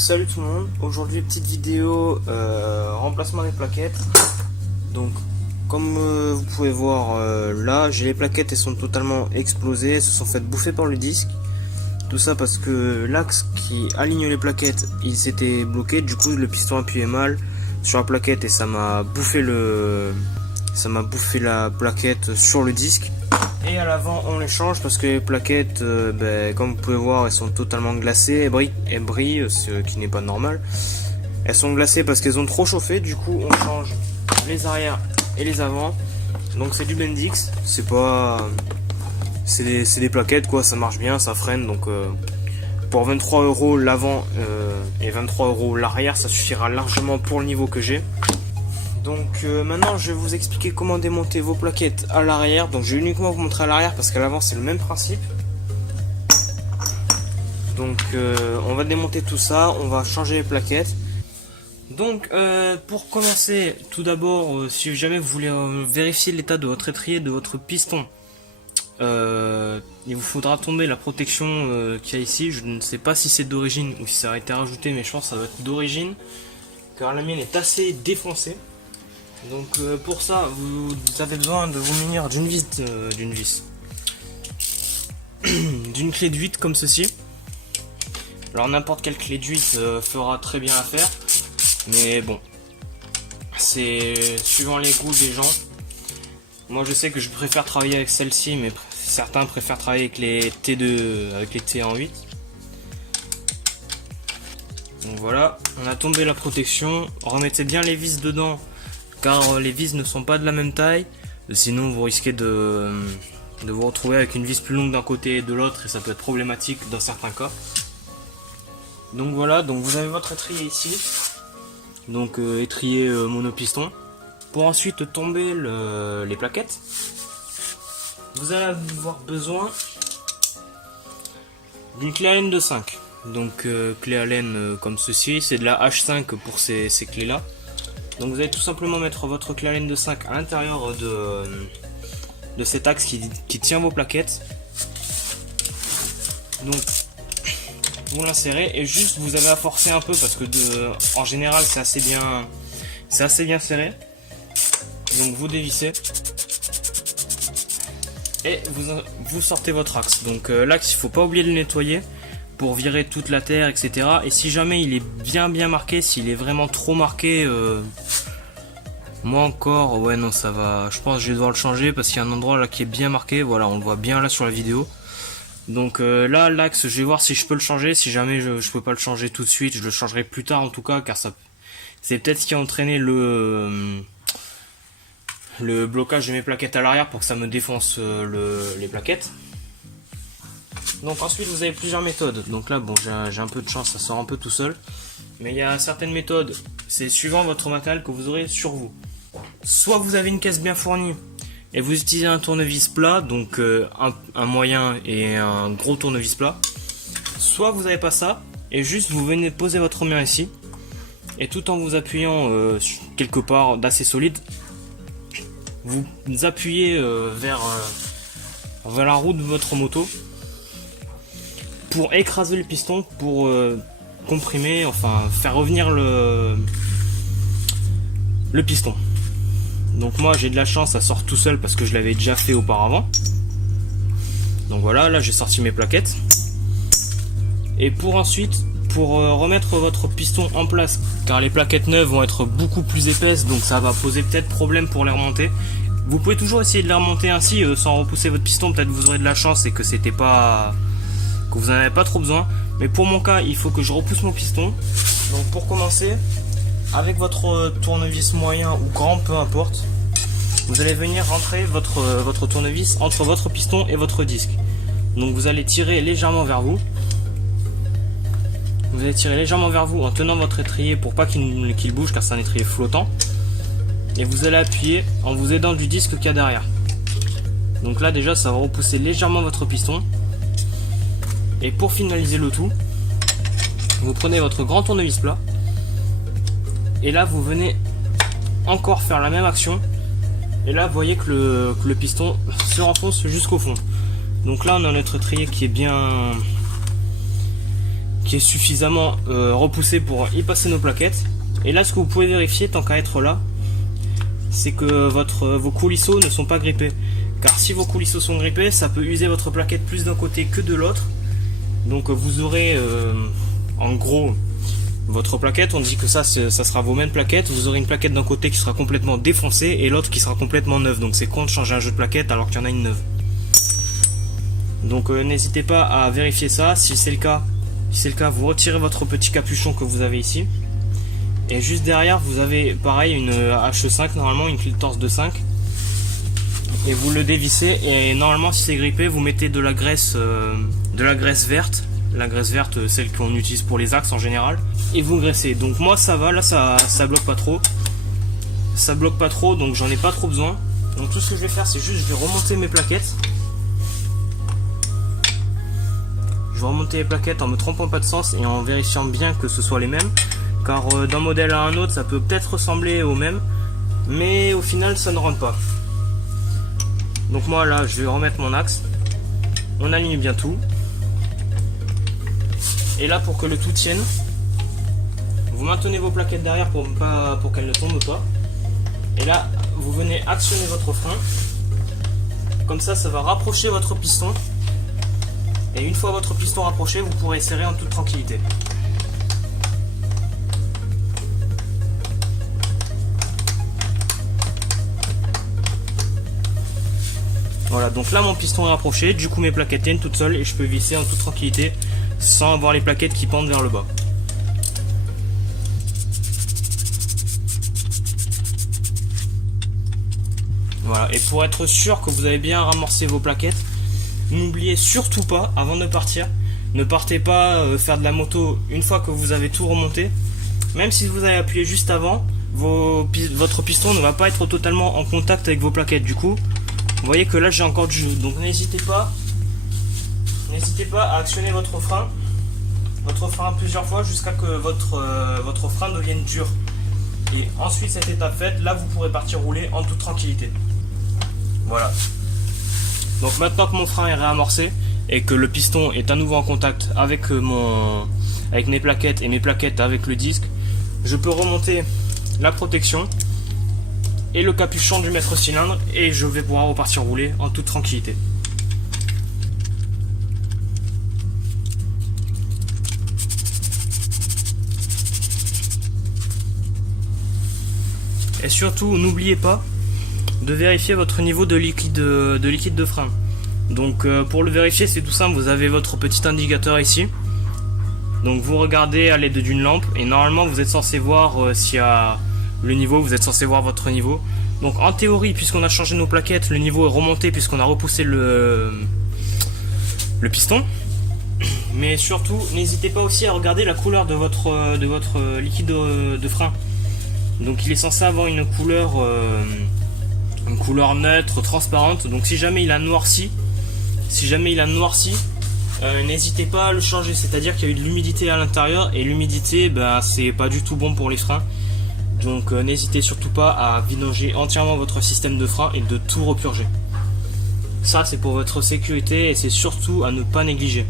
Donc salut tout le monde, aujourd'hui petite vidéo remplacement des plaquettes. Donc comme vous pouvez voir là, j'ai les plaquettes, elles sont totalement explosées, elles se sont faites bouffer par le disque. Tout ça parce que l'axe qui aligne les plaquettes, il s'était bloqué, du coup le piston appuyait mal sur la plaquette et ça m'a bouffé la plaquette sur le disque. Et à l'avant on les change parce que les plaquettes, comme vous pouvez voir, elles sont totalement glacées, elles brillent, ce qui n'est pas normal. Elles sont glacées parce qu'elles ont trop chauffé, du coup on change les arrières et les avant. Donc c'est du Bendix, c'est des plaquettes quoi, ça marche bien, ça freine. Donc pour 23 € l'avant et 23 € l'arrière, ça suffira largement pour le niveau que j'ai. Donc maintenant je vais vous expliquer comment démonter vos plaquettes à l'arrière. Donc je vais uniquement vous montrer à l'arrière parce qu'à l'avant c'est le même principe. Donc on va démonter tout ça, on va changer les plaquettes. Donc pour commencer, tout d'abord, si jamais vous voulez vérifier l'état de votre étrier, de votre piston, il vous faudra tomber la protection qu'il y a ici. Je ne sais pas si c'est d'origine ou si ça a été rajouté, mais je pense que ça doit être d'origine car la mienne est assez défoncée. Donc pour ça vous avez besoin de vous munir d'une clé de 8 comme ceci. Alors n'importe quelle clé de 8 fera très bien l'affaire, mais bon, c'est suivant les goûts des gens. Moi je sais que je préfère travailler avec celle-ci, mais certains préfèrent travailler avec les T2, avec les T en 8. Donc voilà, on a tombé la protection. Remettez bien les vis dedans, car les vis ne sont pas de la même taille, sinon vous risquez de vous retrouver avec une vis plus longue d'un côté et de l'autre, et ça peut être problématique dans certains cas. Donc voilà, donc vous avez votre étrier ici, donc étrier monopiston. Pour ensuite tomber les plaquettes, vous allez avoir besoin d'une clé Allen de 5. Donc clé Allen comme ceci, c'est de la H5 pour ces clés là. Donc vous allez tout simplement mettre votre clé Allen de 5 à l'intérieur de cet axe qui tient vos plaquettes. Donc vous l'insérez et juste vous avez à forcer un peu parce que en général c'est assez bien serré. Donc vous dévissez et vous sortez votre axe. Donc l'axe, il faut pas oublier de le nettoyer pour virer toute la terre, etc. Et si jamais il est bien marqué, s'il est vraiment trop marqué, moi encore, ouais non ça va, je pense que je vais devoir le changer parce qu'il y a un endroit là qui est bien marqué, voilà on le voit bien là sur la vidéo. Donc là l'axe, je vais voir si je peux le changer. Si jamais je peux pas le changer tout de suite, je le changerai plus tard en tout cas, car ça c'est peut-être ce qui a entraîné le blocage de mes plaquettes à l'arrière pour que ça me défonce les plaquettes. Donc ensuite vous avez plusieurs méthodes. Donc là bon, j'ai un peu de chance, ça sort un peu tout seul, mais il y a certaines méthodes, c'est suivant votre matériel que vous aurez sur vous. Soit vous avez une caisse bien fournie et vous utilisez un tournevis plat, donc un moyen et un gros tournevis plat. Soit vous n'avez pas ça et juste vous venez poser votre main ici, et tout en vous appuyant quelque part d'assez solide, vous appuyez vers la roue de votre moto pour écraser le piston, pour comprimer, enfin faire revenir le piston. Donc moi j'ai de la chance, ça sort tout seul parce que je l'avais déjà fait auparavant. Donc voilà, là j'ai sorti mes plaquettes. Et pour remettre votre piston en place, car les plaquettes neuves vont être beaucoup plus épaisses, donc ça va poser peut-être problème pour les remonter. Vous pouvez toujours essayer de les remonter ainsi sans repousser votre piston, peut-être vous aurez de la chance et que vous n'en avez pas trop besoin. Mais pour mon cas, il faut que je repousse mon piston. Donc pour commencer, avec votre tournevis moyen ou grand, peu importe, vous allez venir rentrer votre tournevis entre votre piston et votre disque. Donc vous allez tirer légèrement vers vous. Vous allez tirer légèrement vers vous en tenant votre étrier pour pas qu'il bouge, car c'est un étrier flottant. Et vous allez appuyer en vous aidant du disque qu'il y a derrière. Donc là déjà ça va repousser légèrement votre piston. Et pour finaliser le tout, vous prenez votre grand tournevis plat. Et là vous venez encore faire la même action. Et là vous voyez que le piston se renfonce jusqu'au fond. Donc là on a notre étrier qui est bien qui est suffisamment repoussé pour y passer nos plaquettes. Et là, ce que vous pouvez vérifier tant qu'à être là, c'est que vos coulisseaux ne sont pas grippés. Car si vos coulisseaux sont grippés, ça peut user votre plaquette plus d'un côté que de l'autre. Donc vous aurez en gros votre plaquette, on dit que ça sera vos mêmes plaquettes. Vous aurez une plaquette d'un côté qui sera complètement défoncée et l'autre qui sera complètement neuve. Donc c'est con de changer un jeu de plaquette alors qu'il y en a une neuve. Donc n'hésitez pas à vérifier ça. Si c'est le cas, vous retirez votre petit capuchon que vous avez ici. Et juste derrière vous avez pareil une H5, normalement une clé de torse de 5. Et vous le dévissez et normalement si c'est grippé vous mettez de la graisse verte. La graisse verte, celle qu'on utilise pour les axes en général. Et vous graissez. Donc moi ça va, là ça bloque pas trop. Ça bloque pas trop donc j'en ai pas trop besoin. Donc tout ce que je vais faire c'est juste je vais remonter mes plaquettes. Je vais remonter les plaquettes en me trompant pas de sens et en vérifiant bien que ce soit les mêmes. Car d'un modèle à un autre ça peut peut-être ressembler au même. Mais au final ça ne rentre pas. Donc moi là je vais remettre mon axe. On aligne bien tout. Et là pour que le tout tienne, vous maintenez vos plaquettes derrière pour qu'elles ne tombent pas. Et là vous venez actionner votre frein. Comme ça va rapprocher votre piston. Et une fois votre piston rapproché, vous pourrez serrer en toute tranquillité. Voilà, donc là mon piston est rapproché, du coup mes plaquettes tiennent toutes seules et je peux visser en toute tranquillité sans avoir les plaquettes qui pendent vers le bas. Voilà, et pour être sûr que vous avez bien ramorcé vos plaquettes, n'oubliez surtout pas, avant de partir, ne partez pas faire de la moto une fois que vous avez tout remonté. Même si vous avez appuyé juste avant, votre piston ne va pas être totalement en contact avec vos plaquettes. Du coup, vous voyez que là j'ai encore du jeu. Donc n'hésitez pas à actionner votre frein plusieurs fois jusqu'à que votre frein devienne dur. Et ensuite cette étape faite, là vous pourrez partir rouler en toute tranquillité. Voilà. Donc maintenant que mon frein est réamorcé et que le piston est à nouveau en contact avec mes plaquettes et mes plaquettes avec le disque, je peux remonter la protection et le capuchon du maître cylindre et je vais pouvoir repartir rouler en toute tranquillité. Et surtout n'oubliez pas de vérifier votre niveau de liquide de frein. Donc pour le vérifier c'est tout simple, vous avez votre petit indicateur ici. Donc vous regardez à l'aide d'une lampe et normalement vous êtes censé voir s'il y a le niveau, vous êtes censé voir votre niveau. Donc en théorie, puisqu'on a changé nos plaquettes, le niveau est remonté puisqu'on a repoussé le piston. Mais surtout, n'hésitez pas aussi à regarder la couleur de votre liquide de frein. Donc il est censé avoir une couleur neutre, transparente. Donc si jamais il a noirci, n'hésitez pas à le changer. C'est-à-dire qu'il y a eu de l'humidité à l'intérieur et l'humidité, c'est pas du tout bon pour les freins. Donc n'hésitez surtout pas à vidanger entièrement votre système de frein et de tout repurger. Ça c'est pour votre sécurité et c'est surtout à ne pas négliger.